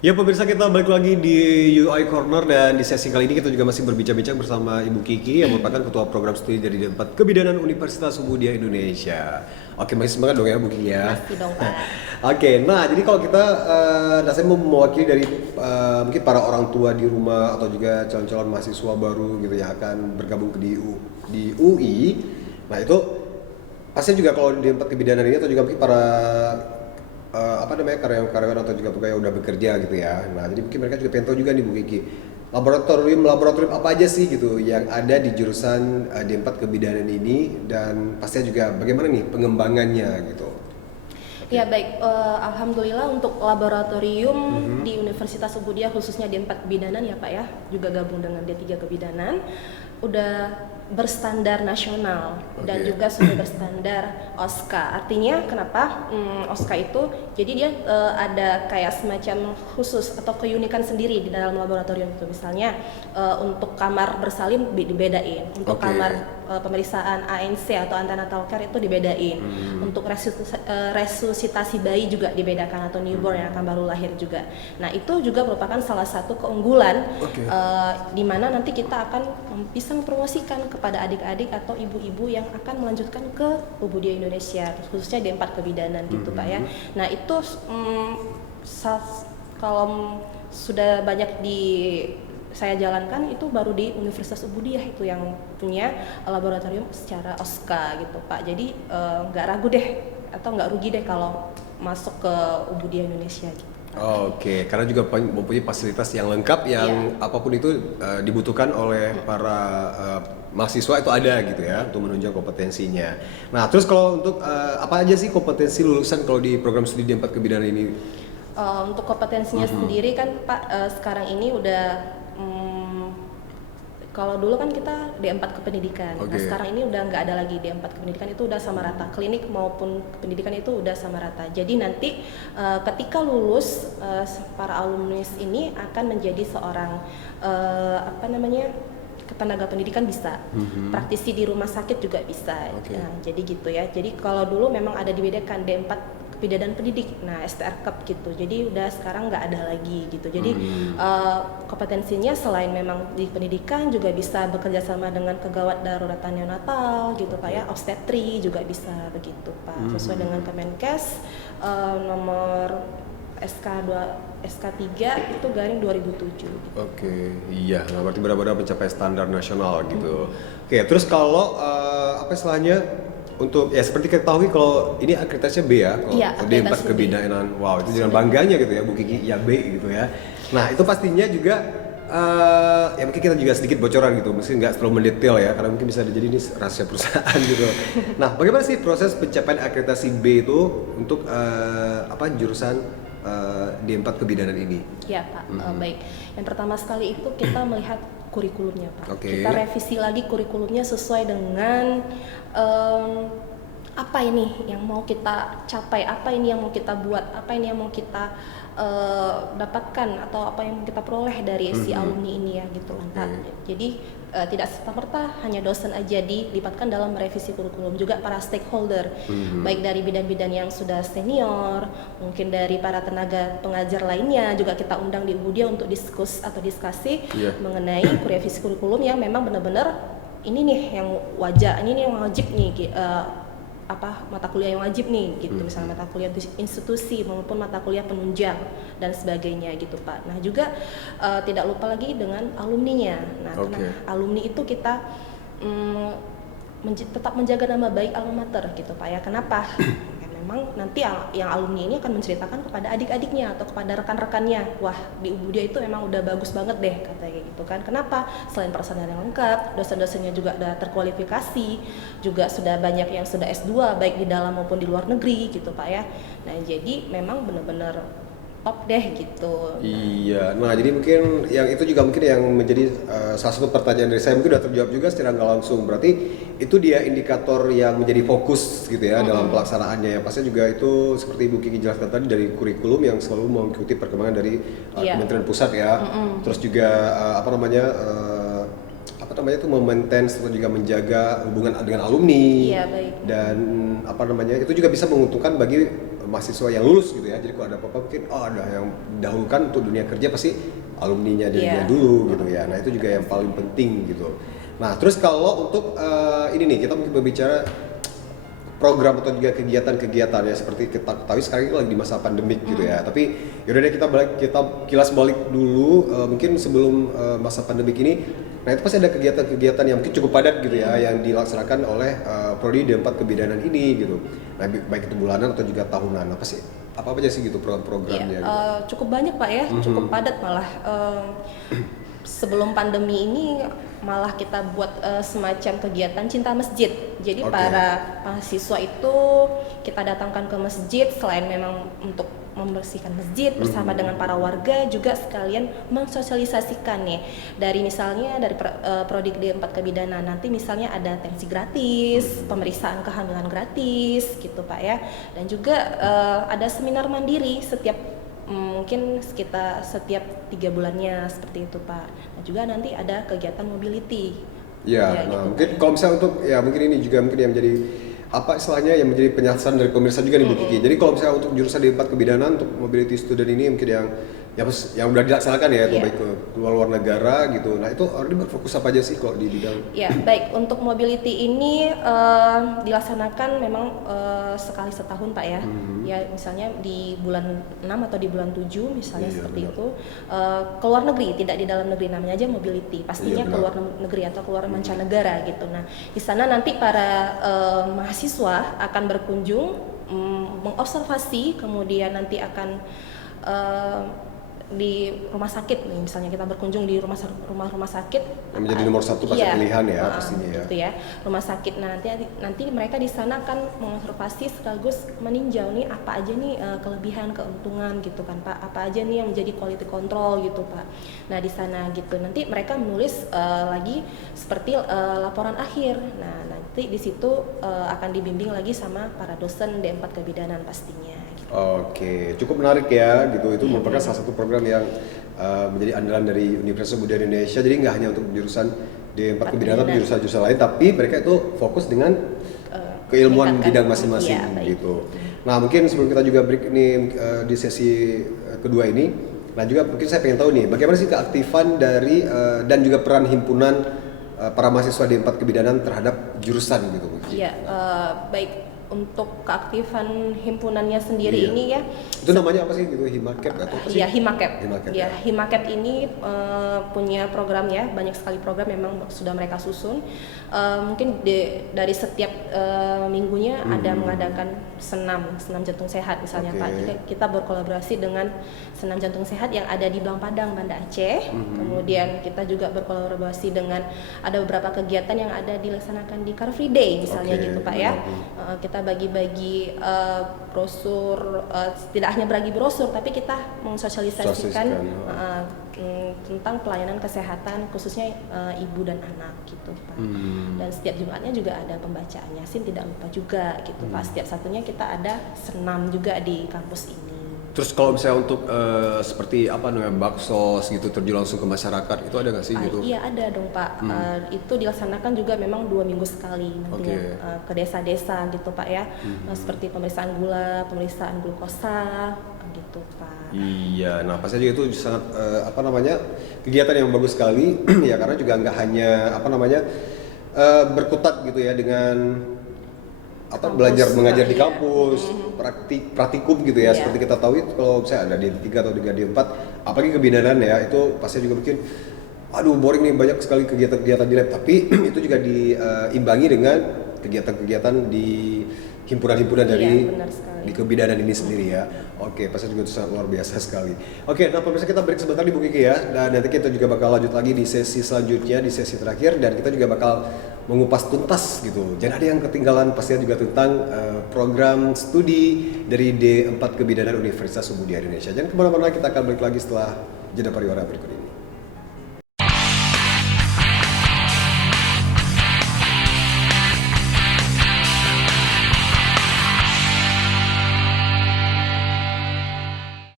Ya pemirsa, kita balik lagi di UI Corner, dan di sesi kali ini kita juga masih berbincang-bincang bersama Ibu Kiki yang merupakan Ketua Program Studi dari D4 Kebidanan Universitas Muhammadiyah Indonesia. Oke, masih semangat dong ya Bu Kiki ya. Masih dong Pak. Oke, nah jadi kalau kita, nah saya mau mewakili dari mungkin para orang tua di rumah atau juga calon-calon mahasiswa baru gitu yang akan bergabung ke di UI. Nah itu pasti juga kalau di D4 Kebidanan ini atau juga mungkin para karyawan-karyawan atau juga pegawai yang udah bekerja gitu ya. Nah jadi mungkin mereka juga pengen tahu juga nih Bu Kiki, laboratorium apa aja sih gitu yang ada di jurusan D4 Kebidanan ini, dan pastinya juga bagaimana nih pengembangannya gitu. Ya baik, Alhamdulillah untuk laboratorium di Universitas Muhammadiyah khususnya D4 Kebidanan ya Pak ya, juga gabung dengan D3 Kebidanan, udah berstandar nasional dan juga sudah berstandar OSKA. Artinya kenapa OSKA itu? Jadi dia ada kayak semacam khusus atau keunikan sendiri di dalam laboratorium itu. Misalnya untuk kamar bersalin dibedain, untuk kamar pemeriksaan ANC atau antenatal care itu dibedain, untuk resusitasi bayi juga dibedakan atau newborn yang akan baru lahir juga. Nah itu juga merupakan salah satu keunggulan di mana nanti kita akan bisa mempromosikan kepada adik-adik atau ibu-ibu yang akan melanjutkan ke Muhammadiyah Indonesia, khususnya D4 Kebidanan gitu Pak ya. Nah itu kalau sudah banyak di saya jalankan itu baru di Universitas Muhammadiyah itu yang punya laboratorium secara OSKA gitu Pak. Jadi nggak ragu deh atau nggak rugi deh kalau masuk ke Muhammadiyah Indonesia gitu. Oke, karena juga mempunyai fasilitas yang lengkap yang apapun itu dibutuhkan oleh para mahasiswa itu ada gitu ya untuk menunjang kompetensinya. Nah, terus kalau untuk apa aja sih kompetensi lulusan kalau di program studi D4 Kebidanan ini? Untuk kompetensinya sendiri kan Pak, sekarang ini udah kalau dulu kan kita D4 kependidikan. Nah, sekarang ini udah nggak ada lagi D4 kependidikan, itu udah sama rata. Klinik maupun pendidikan itu udah sama rata. Jadi nanti ketika lulus para alumnus ini akan menjadi seorang tenaga pendidikan bisa, praktisi di rumah sakit juga bisa. Nah, jadi gitu ya. Jadi kalau dulu memang ada dibedakan D4 kebidanan pendidik, nah STR Cup gitu. Jadi udah sekarang nggak ada lagi gitu. Jadi kompetensinya selain memang di pendidikan juga bisa bekerja sama dengan kegawat daruratan neonatal gitu Pak ya, obstetri juga bisa begitu Pak. Sesuai dengan Kemenkes nomor SK3 itu garing 2007. Oke, iya, nah berarti benar-benar mencapai standar nasional gitu. Oke, terus kalau apa istilahnya untuk ya seperti kita ketahui kalau ini akreditasinya B ya, kalau D4 Kebidanan. Wow, itu jangan bangganya gitu ya Bu Kiki, ya B gitu ya. Nah, itu pastinya juga ya mungkin kita juga sedikit bocoran gitu, mungkin nggak terlalu mendetail ya, karena mungkin bisa jadi ini rahasia perusahaan gitu. Nah, bagaimana sih proses pencapaian akreditasi B itu untuk jurusan D4 Kebidanan ini? Ya Pak, baik. Yang pertama sekali itu kita melihat kurikulumnya Pak. Kita revisi lagi kurikulumnya sesuai dengan apa ini yang mau kita capai, apa ini yang mau kita buat, apa ini yang mau kita dapatkan atau apa yang kita peroleh dari si alumni ini ya gitu Pak. Jadi tidak serta-merta hanya dosen aja dilibatkan dalam merevisi kurikulum, juga para stakeholder, baik dari bidan-bidan yang sudah senior, mungkin dari para tenaga pengajar lainnya juga kita undang di Muhammadiyah untuk diskusi mengenai revisi kurikulum yang memang benar-benar ini nih yang wajar, ini nih yang wajib nih mata kuliah yang wajib nih gitu, misalnya mata kuliah institusi maupun mata kuliah penunjang dan sebagainya gitu Pak. Nah juga tidak lupa lagi dengan alumninya. Nah alumni itu kita tetap menjaga nama baik alma mater gitu Pak ya. Kenapa? Memang nanti yang alumni ini akan menceritakan kepada adik-adiknya atau kepada rekan-rekannya, wah di Muhammadiyah itu emang udah bagus banget deh katanya gitu kan. Kenapa? Selain personal yang lengkap, dosen-dosennya juga udah terkualifikasi, juga sudah banyak yang sudah S2 baik di dalam maupun di luar negeri gitu Pak ya. Nah jadi memang benar-benar top deh gitu. Iya, nah jadi mungkin yang itu juga mungkin yang menjadi salah satu pertanyaan dari saya, mungkin udah terjawab juga secara nggak langsung. Berarti itu dia indikator yang menjadi fokus gitu ya dalam pelaksanaannya ya. Pasti juga itu seperti Ibu Kiki jelaskan tadi dari kurikulum yang selalu mengikuti perkembangan dari Kementerian Pusat ya. Terus juga itu memaintain atau juga menjaga hubungan dengan alumni. Iya, baik. Dan itu juga bisa menguntungkan bagi mahasiswa yang lulus gitu ya. Jadi kalau ada apa-apa mungkin ada yang dahulukan untuk dunia kerja pasti alumninya dia dulu gitu ya. Nah itu juga yang paling penting gitu. Nah terus kalau untuk ini nih kita mungkin berbicara program atau juga kegiatan-kegiatan ya, seperti kita ketahui sekarang ini lagi di masa pandemik gitu ya. Tapi yaudah deh kita kilas balik dulu mungkin sebelum masa pandemik ini. Nah itu pasti ada kegiatan-kegiatan yang mungkin cukup padat gitu ya yang dilaksanakan oleh prodi D4 Kebidanan ini gitu. Nah baik itu bulanan atau juga tahunan. Apa aja sih gitu program-programnya? Gitu. Cukup banyak Pak ya, cukup padat malah. Sebelum pandemi ini malah kita buat semacam kegiatan cinta masjid. Jadi para mahasiswa itu kita datangkan ke masjid selain memang untuk membersihkan masjid bersama dengan para warga, juga sekalian mensosialisasikan nih dari misalnya dari prodi D4 Kebidanan nanti misalnya ada tensi gratis, pemeriksaan kehamilan gratis gitu Pak ya, dan juga ada seminar mandiri mungkin sekitar setiap 3 bulannya seperti itu Pak. Dan juga nanti ada kegiatan mobility. Ya, nah gitu, mungkin kalau misalnya untuk ya mungkin ini juga mungkin yang menjadi apa istilahnya yang menjadi penyelesaian dari pemirsa juga nih Bu Kiki. Jadi kalau misalnya untuk jurusan D4 Kebidanan untuk mobility student ini mungkin yang udah dilaksanakan ya, baik ke luar negara gitu. Nah itu already berfokus apa aja sih kalau di bidang? Ya baik, untuk mobility ini dilaksanakan memang sekali setahun Pak ya. Ya misalnya di bulan 6 atau di bulan 7 misalnya seperti itu. Keluar negeri, tidak di dalam negeri, namanya aja mobility. Pastinya keluar negeri atau keluar mancanegara gitu. Nah di sana nanti para mahasiswa akan berkunjung, mengobservasi, kemudian nanti akan di rumah sakit nih, misalnya kita berkunjung di rumah sakit yang menjadi nomor satu pasti pilihan ya pastinya ya. Gitu ya, rumah sakit. Nah nanti mereka di sana akan mengobservasi sekaligus meninjau nih apa aja nih kelebihan keuntungan gitu kan Pak, apa aja nih yang menjadi quality control gitu Pak. Nah di sana gitu nanti mereka menulis lagi seperti laporan akhir. Nah nanti di situ akan dibimbing lagi sama para dosen D4 Kebidanan pastinya. Oke, cukup menarik ya gitu. Itu merupakan salah satu program yang menjadi andalan dari Universitas Budaya Indonesia. Jadi nggak hanya untuk jurusan D4 Kebidanan tapi jurusan-jurusan lain, tapi mereka itu fokus dengan keilmuan bidang masing-masing gitu. Nah mungkin sebelum kita juga break ini di sesi kedua ini, nah juga mungkin saya pengen tahu nih bagaimana sih keaktifan dari dan juga peran himpunan para mahasiswa D4 Kebidanan terhadap jurusan gitu. Iya, baik. Untuk keaktifan himpunannya sendiri ini ya. Itu namanya apa sih gitu, Himakep atau apa sih? Iya, Himakep. Ya, Himakep ini punya program ya, banyak sekali program memang sudah mereka susun. Mungkin dari setiap minggunya ada mengadakan senam jantung sehat misalnya Pak. Kita berkolaborasi dengan senam jantung sehat yang ada di Blang Padang, Banda Aceh. Kemudian kita juga berkolaborasi dengan ada beberapa kegiatan yang ada dilaksanakan di Car Free Day misalnya gitu Pak ya. Kita bagi-bagi brosur, tidak hanya bagi brosur tapi kita mensosialisasikan tentang pelayanan kesehatan khususnya ibu dan anak gitu Pak. Dan setiap Jumatnya juga ada pembacaan Yasin, tidak lupa juga gitu Pak. Setiap satunya kita ada senam juga di kampus ini. Terus kalau misalnya untuk seperti apa namanya baksos gitu terjun langsung ke masyarakat itu ada nggak sih gitu? Iya ada dong Pak. Itu dilaksanakan juga memang 2 minggu sekali nantinya ke desa-desa gitu Pak ya. Seperti pemeriksaan gula, pemeriksaan glukosa gitu Pak. Iya, nah pasti juga itu sangat kegiatan yang bagus sekali ya, karena juga nggak hanya berkutat gitu ya dengan belajar mengajar di kampus, praktikum gitu ya. Seperti kita tahu itu kalau saya ada di D3 atau di D4, apalagi kebidanan ya, itu pasti juga bikin boring nih, banyak sekali kegiatan-kegiatan di lab, tapi itu juga diimbangi dengan kegiatan-kegiatan di himpunan-himpunan dari di kebidanan ini sendiri ya. Oke, pasti juga itu sangat luar biasa sekali. Oke, nah pemirsa kita break sebentar di Bu Kiki ya, dan nanti kita juga bakal lanjut lagi di sesi selanjutnya, di sesi terakhir, dan kita juga bakal mengupas tuntas gitu. Jangan ada yang ketinggalan pastinya juga tentang program studi dari D4 Kebidanan Universitas Budaya Indonesia. Jangan kemana-mana, kita akan balik lagi setelah jeda pariwara berikut ini.